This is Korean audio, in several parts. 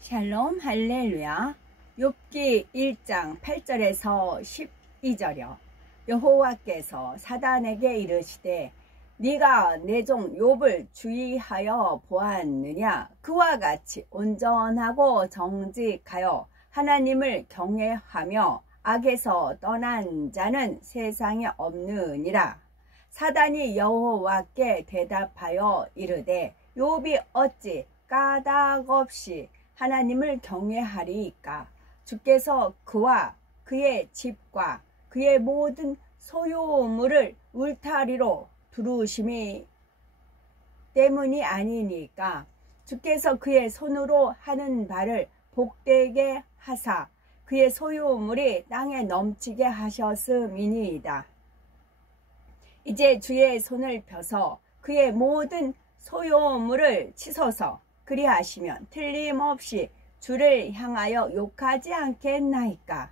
샬롬 할렐루야. 욥기 1장 8절에서 12절이요. 여호와께서 사단에게 이르시되 네가 내 종 욥을 주의하여 보았느냐. 그와 같이 온전하고 정직하여 하나님을 경외하며 악에서 떠난 자는 세상에 없느니라. 사단이 여호와께 대답하여 이르되 욥이 어찌 까닭없이 하나님을 경외하리이까. 주께서 그와 그의 집과 그의 모든 소유물을 울타리로 두르심이 때문이 아니니까. 주께서 그의 손으로 하는 바를 복되게 하사 그의 소유물이 땅에 넘치게 하셨음이니이다. 이제 주의 손을 펴서 그의 모든 소유물을 치소서. 그리하시면 틀림없이 주를 향하여 욕하지 않겠나이까.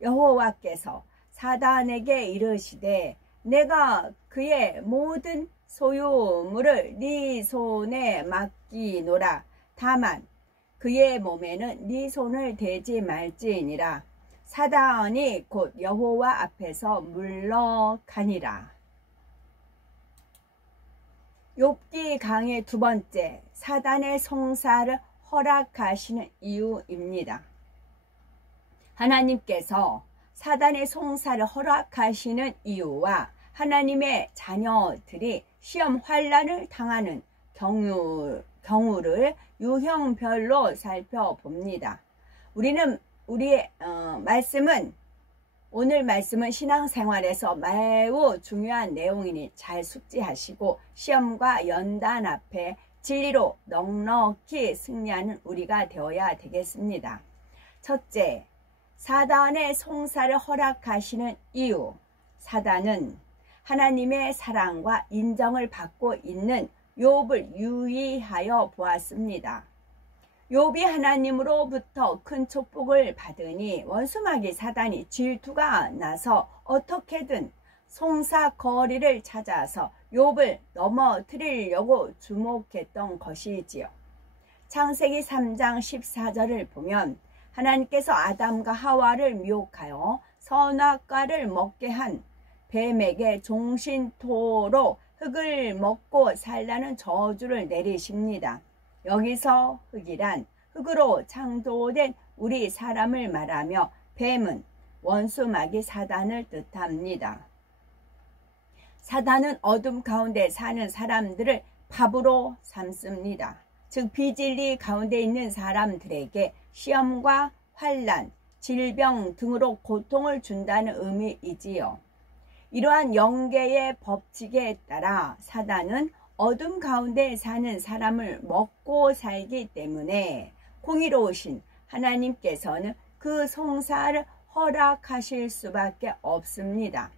여호와께서 사단에게 이르시되 내가 그의 모든 소유물을 네 손에 맡기노라. 다만 그의 몸에는 네 손을 대지 말지니라. 사단이 곧 여호와 앞에서 물러가니라. 욥기 강의 두 번째, 사단의 송사를 허락하시는 이유입니다. 하나님께서 사단의 송사를 허락하시는 이유와 하나님의 자녀들이 시험 환난을 당하는 경우를 유형별로 살펴봅니다. 오늘 말씀은 신앙생활에서 매우 중요한 내용이니 잘 숙지하시고 시험과 연단 앞에 진리로 넉넉히 승리하는 우리가 되어야 되겠습니다. 첫째, 사단의 송사를 허락하시는 이유. 사단은 하나님의 사랑과 인정을 받고 있는 욥을 유의하여 보았습니다. 욥이 하나님으로부터 큰 축복을 받으니 원수마귀 사단이 질투가 나서 어떻게든 송사거리를 찾아서 욥을 넘어뜨리려고 주목했던 것이지요. 창세기 3장 14절을 보면 하나님께서 아담과 하와를 미혹하여 선악과를 먹게 한 뱀에게 종신토로 흙을 먹고 살라는 저주를 내리십니다. 여기서 흙이란 흙으로 창조된 우리 사람을 말하며 뱀은 원수마귀 사단을 뜻합니다. 사단은 어둠 가운데 사는 사람들을 밥으로 삼습니다. 즉 비진리 가운데 있는 사람들에게 시험과 환난, 질병 등으로 고통을 준다는 의미이지요. 이러한 영계의 법칙에 따라 사단은 어둠 가운데 사는 사람을 먹고 살기 때문에 공의로우신 하나님께서는 그 송사를 허락하실 수밖에 없습니다.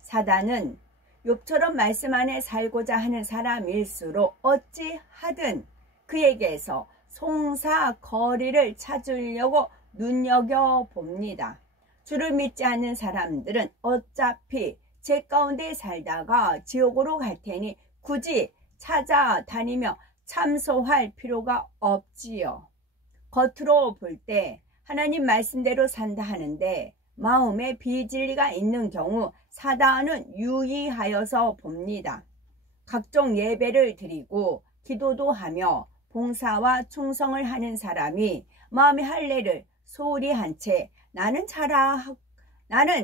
사단은 욥처럼 말씀 안에 살고자 하는 사람일수록 어찌하든 그에게서 송사거리를 찾으려고 눈여겨봅니다. 주를 믿지 않는 사람들은 어차피 죄 가운데 살다가 지옥으로 갈 테니 굳이 찾아다니며 참소할 필요가 없지요. 겉으로 볼 때 하나님 말씀대로 산다 하는데 마음에 비진리가 있는 경우 사단은 유의하여서 봅니다. 각종 예배를 드리고 기도도 하며 봉사와 충성을 하는 사람이 마음의 할례를 소홀히 한 채 나는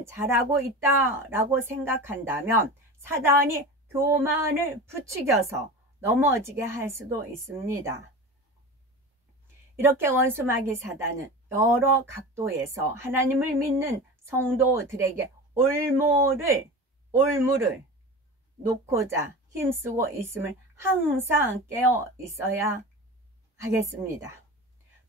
잘하고 있다라고 생각한다면 사단이 교만을 부추겨서 넘어지게 할 수도 있습니다. 이렇게 원수마귀 사단은 여러 각도에서 하나님을 믿는 성도들에게 올무를 놓고자 힘쓰고 있음을 항상 깨어 있어야 하겠습니다.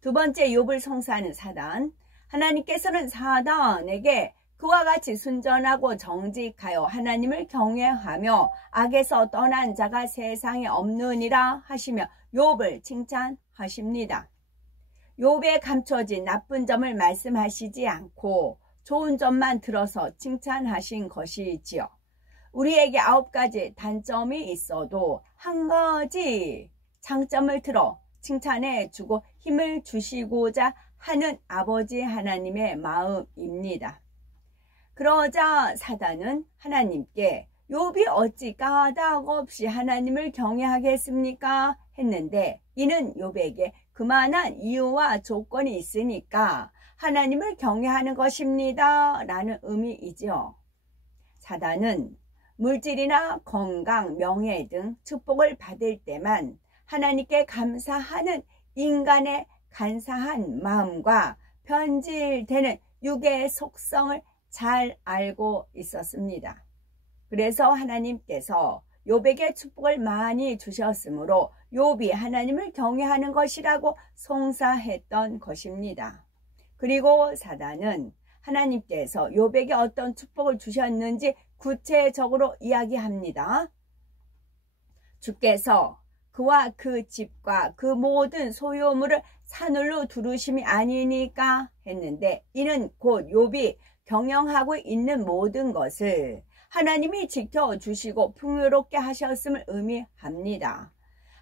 두 번째, 욥을 송사하는 사단. 하나님께서는 사단에게 그와 같이 순전하고 정직하여 하나님을 경외하며 악에서 떠난 자가 세상에 없느니라 하시며 욥을 칭찬하십니다. 욥에 감춰진 나쁜 점을 말씀하시지 않고 좋은 점만 들어서 칭찬하신 것이지요. 우리에게 9가지 단점이 있어도 한 가지 장점을 들어 칭찬해 주고 힘을 주시고자 하는 아버지 하나님의 마음입니다. 그러자 사단은 하나님께 욥이 어찌 까닭 없이 하나님을 경외하겠습니까? 했는데 이는 욥에게 그만한 이유와 조건이 있으니까 하나님을 경외하는 것입니다 라는 의미이죠. 사단은 물질이나 건강, 명예 등 축복을 받을 때만 하나님께 감사하는 인간의 간사한 마음과 변질되는 육의 속성을 잘 알고 있었습니다. 그래서 하나님께서 욥에게 축복을 많이 주셨으므로 욥이 하나님을 경외하는 것이라고 송사했던 것입니다. 그리고 사단은 하나님께서 욥에게 어떤 축복을 주셨는지 구체적으로 이야기합니다. 주께서 그와 그 집과 그 모든 소유물을 산울로 두르심이 아니니까 했는데 이는 곧 욥이 경영하고 있는 모든 것을 하나님이 지켜주시고 풍요롭게 하셨음을 의미합니다.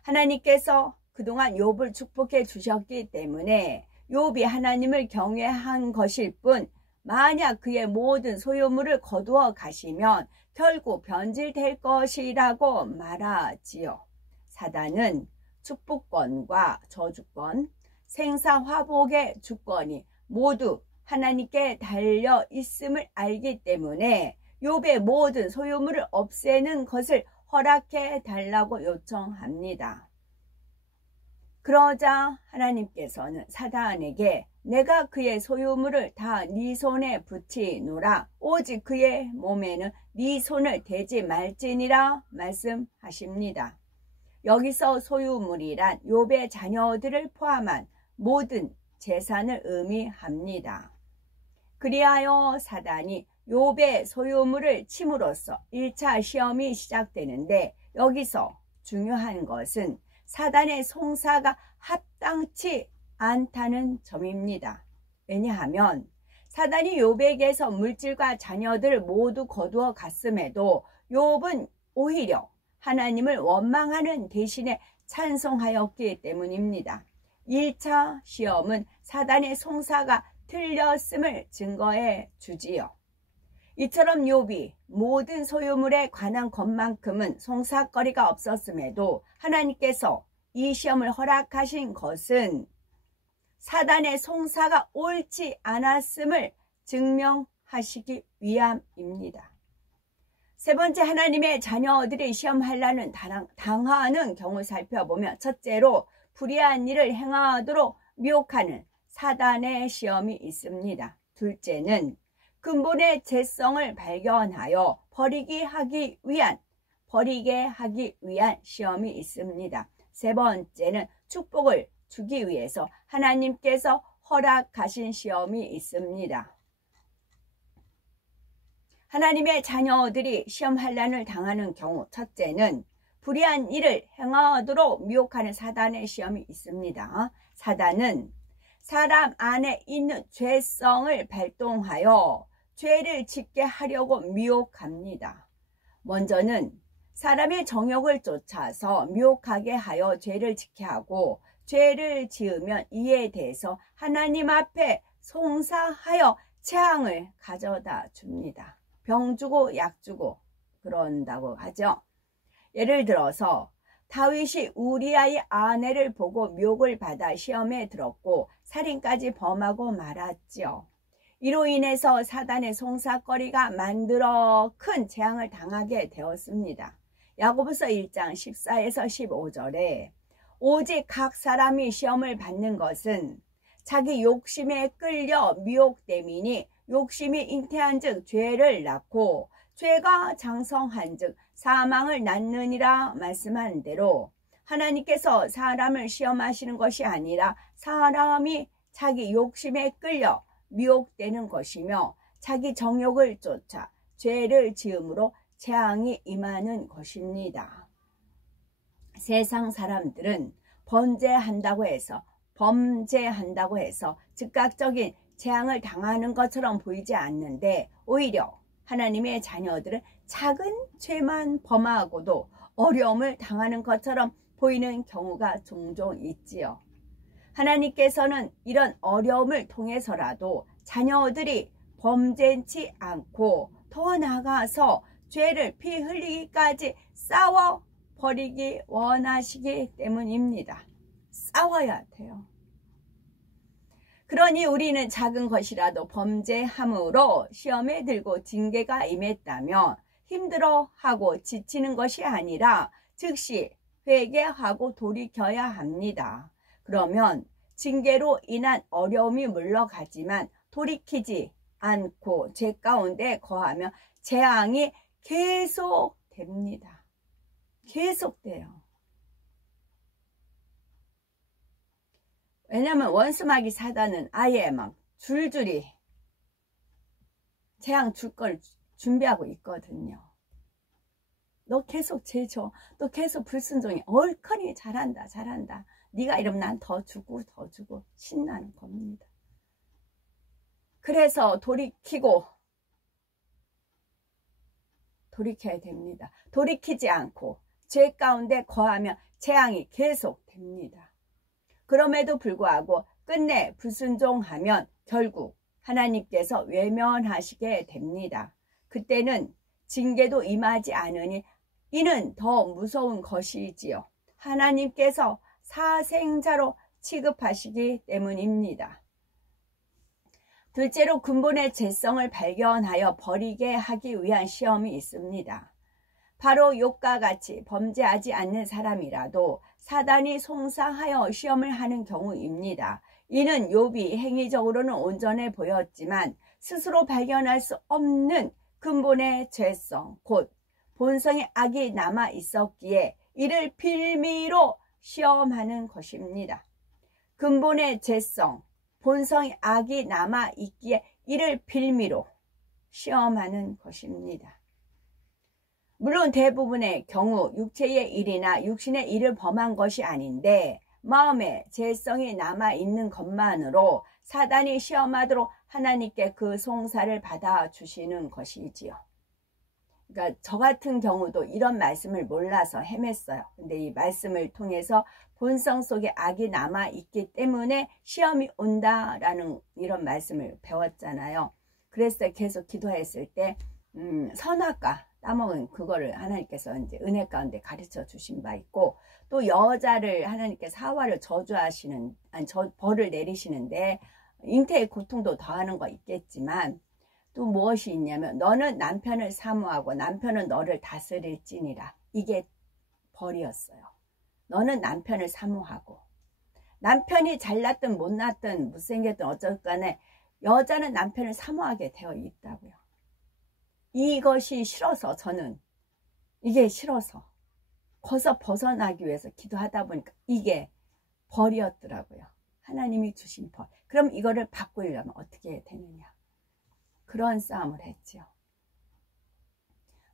하나님께서 그동안 욥을 축복해 주셨기 때문에 욥이 하나님을 경외한 것일 뿐 만약 그의 모든 소유물을 거두어 가시면 결국 변질될 것이라고 말하지요. 사단은 축복권과 저주권, 생사화복의 주권이 모두 하나님께 달려 있음을 알기 때문에 욥의 모든 소유물을 없애는 것을 허락해 달라고 요청합니다. 그러자 하나님께서는 사단에게 내가 그의 소유물을 다 네 손에 붙이노라 오직 그의 몸에는 네 손을 대지 말지니라 말씀하십니다. 여기서 소유물이란 욥의 자녀들을 포함한 모든 재산을 의미합니다. 그리하여 사단이 욥의 소유물을 침으로써 1차 시험이 시작되는데 여기서 중요한 것은 사단의 송사가 합당치 않다는 점입니다. 왜냐하면 사단이 욥에게서 물질과 자녀들을 모두 거두어 갔음에도 욥은 오히려 하나님을 원망하는 대신에 찬송하였기 때문입니다. 1차 시험은 사단의 송사가 틀렸음을 증거해 주지요. 이처럼 욥이 모든 소유물에 관한 것만큼은 송사거리가 없었음에도 하나님께서 이 시험을 허락하신 것은 사단의 송사가 옳지 않았음을 증명하시기 위함입니다. 세 번째, 하나님의 자녀들이 시험환난을 당하는 경우 살펴보면 첫째로 불의한 일을 행하도록 미혹하는 사단의 시험이 있습니다. 둘째는 근본의 죄성을 발견하여 버리게 하기 위한 시험이 있습니다. 세 번째는 축복을 주기 위해서 하나님께서 허락하신 시험이 있습니다. 하나님의 자녀들이 시험환난을 당하는 경우 첫째는 불의한 일을 행하도록 미혹하는 사단의 시험이 있습니다. 사단은 사람 안에 있는 죄성을 발동하여 죄를 짓게 하려고 미혹합니다. 먼저는 사람의 정욕을 쫓아서 미혹하게 하여 죄를 짓게 하고 죄를 지으면 이에 대해서 하나님 앞에 송사하여 재앙을 가져다 줍니다. 병 주고 약 주고 그런다고 하죠. 예를 들어서 다윗이 우리아의 아내를 보고 미혹을 받아 시험에 들었고 살인까지 범하고 말았죠. 이로 인해서 사단의 송사거리가 만들어 큰 재앙을 당하게 되었습니다. 야고보서 1장 14에서 15절에 오직 각 사람이 시험을 받는 것은 자기 욕심에 끌려 미혹됨이니 욕심이 잉태한 즉 죄를 낳고 죄가 장성한 즉 사망을 낳느니라 말씀한 대로 하나님께서 사람을 시험하시는 것이 아니라 사람이 자기 욕심에 끌려 미혹되는 것이며 자기 정욕을 쫓아 죄를 지음으로 재앙이 임하는 것입니다. 세상 사람들은 범죄한다고 해서 즉각적인 재앙을 당하는 것처럼 보이지 않는데 오히려 하나님의 자녀들은 작은 죄만 범하고도 어려움을 당하는 것처럼 보이는 경우가 종종 있지요. 하나님께서는 이런 어려움을 통해서라도 자녀들이 범죄치 않고 더 나아가서 죄를 피 흘리기까지 싸워 버리기 원하시기 때문입니다. 싸워야 돼요. 그러니 우리는 작은 것이라도 범죄함으로 시험에 들고 징계가 임했다면 힘들어하고 지치는 것이 아니라 즉시 회개하고 돌이켜야 합니다. 그러면 징계로 인한 어려움이 물러가지만 돌이키지 않고 죄 가운데 거하며 재앙이 계속됩니다. 계속돼요. 왜냐면 원수마귀 사단은 아예 막 줄줄이 재앙 줄 걸 준비하고 있거든요. 너 계속 죄져. 너 계속 불순종해. 얼큰이 잘한다. 잘한다. 네가 이러면 난 더 주고 더 주고 신나는 겁니다. 그래서 돌이켜야 됩니다. 돌이키지 않고 죄 가운데 거하며 재앙이 계속됩니다. 그럼에도 불구하고 끝내 불순종하면 결국 하나님께서 외면하시게 됩니다. 그때는 징계도 임하지 않으니 이는 더 무서운 것이지요. 하나님께서 사생자로 취급하시기 때문입니다. 둘째로 근본의 죄성을 발견하여 버리게 하기 위한 시험이 있습니다. 바로 욥과 같이 범죄하지 않는 사람이라도 사단이 송사하여 시험을 하는 경우입니다. 이는 욥이 행위적으로는 온전해 보였지만 스스로 발견할 수 없는 근본의 죄성, 곧 본성의 악이 남아 있었기에 이를 빌미로 시험하는 것입니다. 근본의 죄성, 본성의 악이 남아 있기에 이를 빌미로 시험하는 것입니다. 물론 대부분의 경우 육체의 일이나 육신의 일을 범한 것이 아닌데 마음에 죄성이 남아있는 것만으로 사단이 시험하도록 하나님께 그 송사를 받아주시는 것이지요. 그러니까 저 같은 경우도 이런 말씀을 몰라서 헤맸어요. 근데 이 말씀을 통해서 본성 속에 악이 남아있기 때문에 시험이 온다라는 이런 말씀을 배웠잖아요. 그래서 계속 기도했을 때 선악과 따먹은 그거를 하나님께서 이제 은혜 가운데 가르쳐 주신 바 있고, 또 여자를 하나님께서 하와를 저주하시는, 벌을 내리시는데 잉태의 고통도 더하는 거 있겠지만 또 무엇이 있냐면 너는 남편을 사모하고 남편은 너를 다스릴지니라. 이게 벌이었어요. 너는 남편을 사모하고, 남편이 잘났든 못났든 못생겼든 어쨌건간에 여자는 남편을 사모하게 되어 있다고요. 이것이 싫어서, 저는 이게 싫어서 거기서 벗어나기 위해서 기도하다 보니까 이게 벌이었더라고요. 하나님이 주신 벌. 그럼 이거를 바꾸려면 어떻게 되느냐, 그런 싸움을 했죠.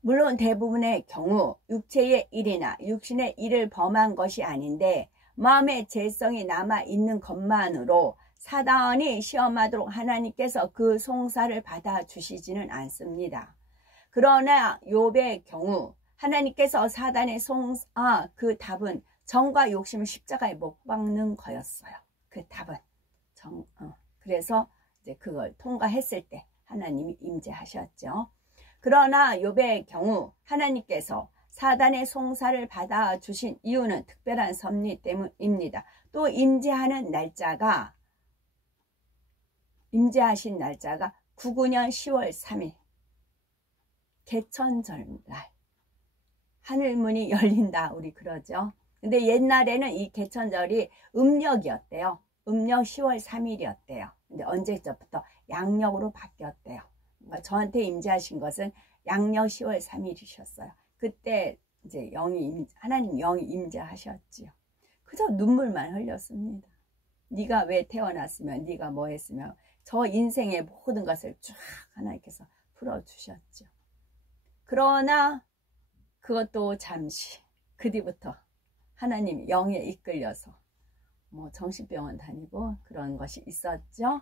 물론 대부분의 경우 육체의 일이나 육신의 일을 범한 것이 아닌데 마음의 죄성이 남아있는 것만으로 사단이 시험하도록 하나님께서 그 송사를 받아주시지는 않습니다. 그러나 욥의 경우 하나님께서 사단의 그 답은 정과 욕심을 십자가에 못 박는 거였어요. 그 답은 그래서 이제 그걸 통과했을 때 하나님이 임재하셨죠. 그러나 욥의 경우 하나님께서 사단의 송사를 받아주신 이유는 특별한 섭리 때문입니다. 또 임재하신 날짜가 99년 10월 3일 개천절날, 하늘문이 열린다 우리 그러죠. 근데 옛날에는 이 개천절이 음력이었대요. 음력 10월 3일이었대요. 근데 언제부터 양력으로 바뀌었대요. 그러니까 저한테 임재하신 것은 양력 10월 3일이셨어요. 그때 이제 하나님 영이 임재하셨지요. 그저 눈물만 흘렸습니다. 네가 왜 태어났으면, 네가 뭐 했으면, 저 인생의 모든 것을 쫙 하나님께서 풀어주셨죠. 그러나 그것도 잠시, 그 뒤부터 하나님 영에 이끌려서 뭐 정신병원 다니고 그런 것이 있었죠.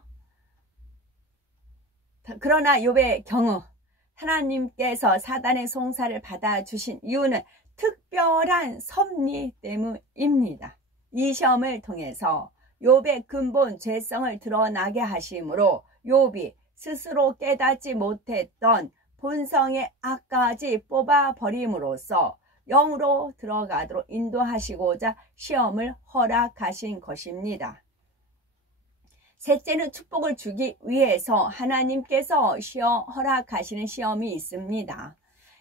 그러나 욥의 경우 하나님께서 사단의 송사를 받아주신 이유는 특별한 섭리 때문입니다. 이 시험을 통해서 욥의 근본 죄성을 드러나게 하심으로 욥이 스스로 깨닫지 못했던 본성의 악까지 뽑아버림으로써 영으로 들어가도록 인도하시고자 시험을 허락하신 것입니다. 셋째는 축복을 주기 위해서 하나님께서 허락하시는 시험이 있습니다.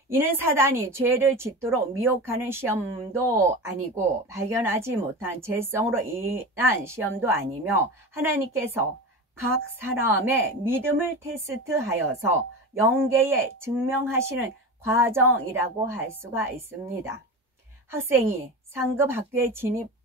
이는 사단이 죄를 짓도록 미혹하는 시험도 아니고 발견하지 못한 죄성으로 인한 시험도 아니며 하나님께서 각 사람의 믿음을 테스트하여서 영계에 증명하시는 과정이라고 할 수가 있습니다. 학생이 상급 학교에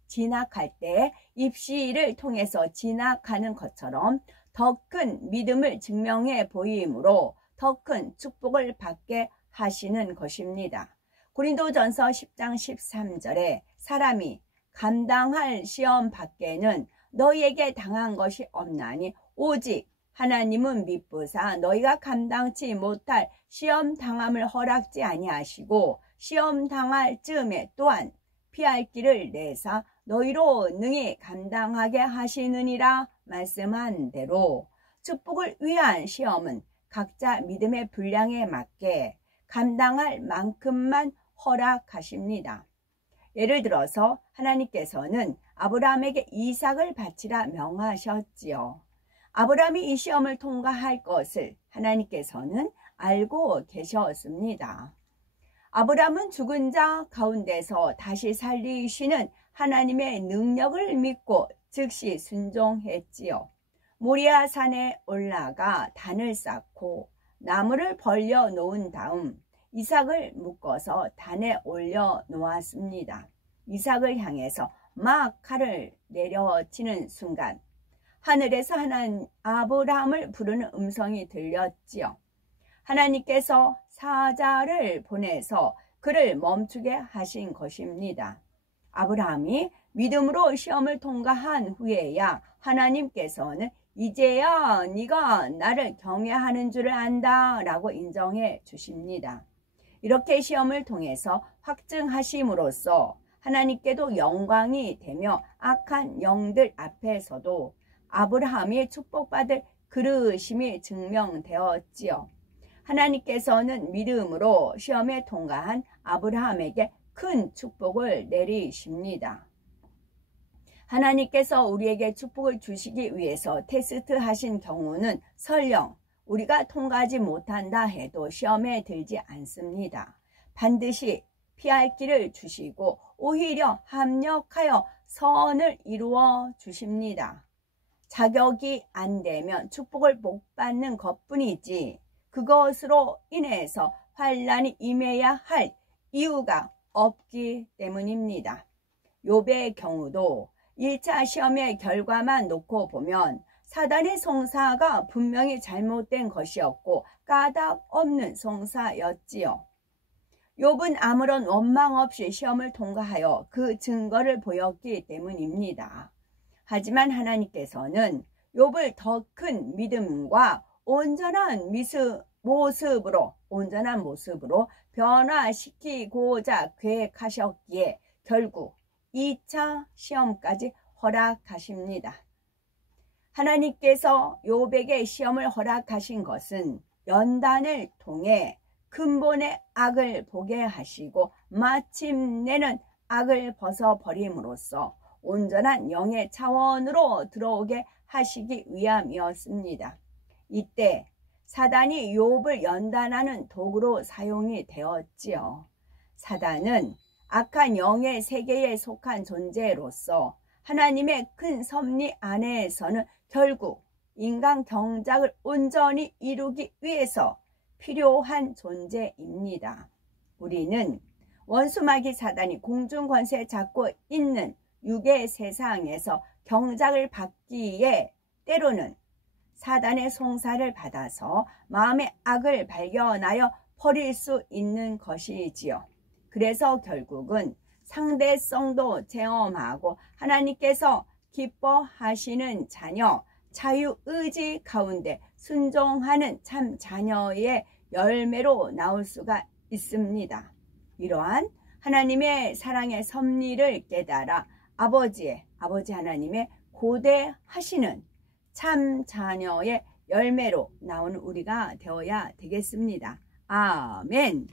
진학할 때 입시를 통해서 진학하는 것처럼 더 큰 믿음을 증명해 보이므로 더 큰 축복을 받게 하시는 것입니다. 고린도전서 10장 13절에 사람이 감당할 시험 밖에는 너희에게 당한 것이 없나니 오직 하나님은 미쁘사 너희가 감당치 못할 시험 당함을 허락지 아니하시고 시험 당할 즈음에 또한 피할 길을 내사 너희로 능히 감당하게 하시느니라 말씀한 대로 축복을 위한 시험은 각자 믿음의 분량에 맞게 감당할 만큼만 허락하십니다. 예를 들어서 하나님께서는 아브라함에게 이삭을 바치라 명하셨지요. 아브라함이 이 시험을 통과할 것을 하나님께서는 알고 계셨습니다. 아브라함은 죽은 자 가운데서 다시 살리시는 하나님의 능력을 믿고 즉시 순종했지요. 모리아 산에 올라가 단을 쌓고 나무를 벌려 놓은 다음 이삭을 묶어서 단에 올려 놓았습니다. 이삭을 향해서 막 칼을 내려치는 순간 하늘에서 하나님 아브라함을 부르는 음성이 들렸지요. 하나님께서 사자를 보내서 그를 멈추게 하신 것입니다. 아브라함이 믿음으로 시험을 통과한 후에야 하나님께서는 이제야 네가 나를 경외하는 줄을 안다 라고 인정해 주십니다. 이렇게 시험을 통해서 확증하심으로써 하나님께도 영광이 되며 악한 영들 앞에서도 아브라함이 축복받을 그릇임이 증명되었지요. 하나님께서는 믿음으로 시험에 통과한 아브라함에게 큰 축복을 내리십니다. 하나님께서 우리에게 축복을 주시기 위해서 테스트하신 경우는 설령 우리가 통과하지 못한다 해도 시험에 들지 않습니다. 반드시 피할 길을 주시고 오히려 합력하여 선을 이루어 주십니다. 자격이 안 되면 축복을 못 받는 것뿐이지 그것으로 인해서 환난이 임해야 할 이유가 없기 때문입니다. 욥의 경우도 1차 시험의 결과만 놓고 보면 사단의 송사가 분명히 잘못된 것이었고 까닭 없는 송사였지요. 욥은 아무런 원망 없이 시험을 통과하여 그 증거를 보였기 때문입니다. 하지만 하나님께서는 욥을 더 큰 믿음과 온전한 모습으로 변화시키고자 계획하셨기에 결국 2차 시험까지 허락하십니다. 하나님께서 욥에게 시험을 허락하신 것은 연단을 통해 근본의 악을 보게 하시고 마침내는 악을 벗어버림으로써 온전한 영의 차원으로 들어오게 하시기 위함이었습니다. 이때 사단이 욥을 연단하는 도구로 사용이 되었지요. 사단은 악한 영의 세계에 속한 존재로서 하나님의 큰 섭리 안에서는 결국 인간 경작을 온전히 이루기 위해서 필요한 존재입니다. 우리는 원수마귀 사단이 공중 권세 잡고 있는 육의 세상에서 경작을 받기에 때로는 사단의 송사를 받아서 마음의 악을 발견하여 버릴 수 있는 것이지요. 그래서 결국은 상대성도 체험하고 하나님께서 기뻐하시는 자녀, 자유의지 가운데 순종하는 참 자녀의 열매로 나올 수가 있습니다. 이러한 하나님의 사랑의 섭리를 깨달아 아버지 하나님의 고대하시는 참 자녀의 열매로 나오는 우리가 되어야 되겠습니다. 아멘.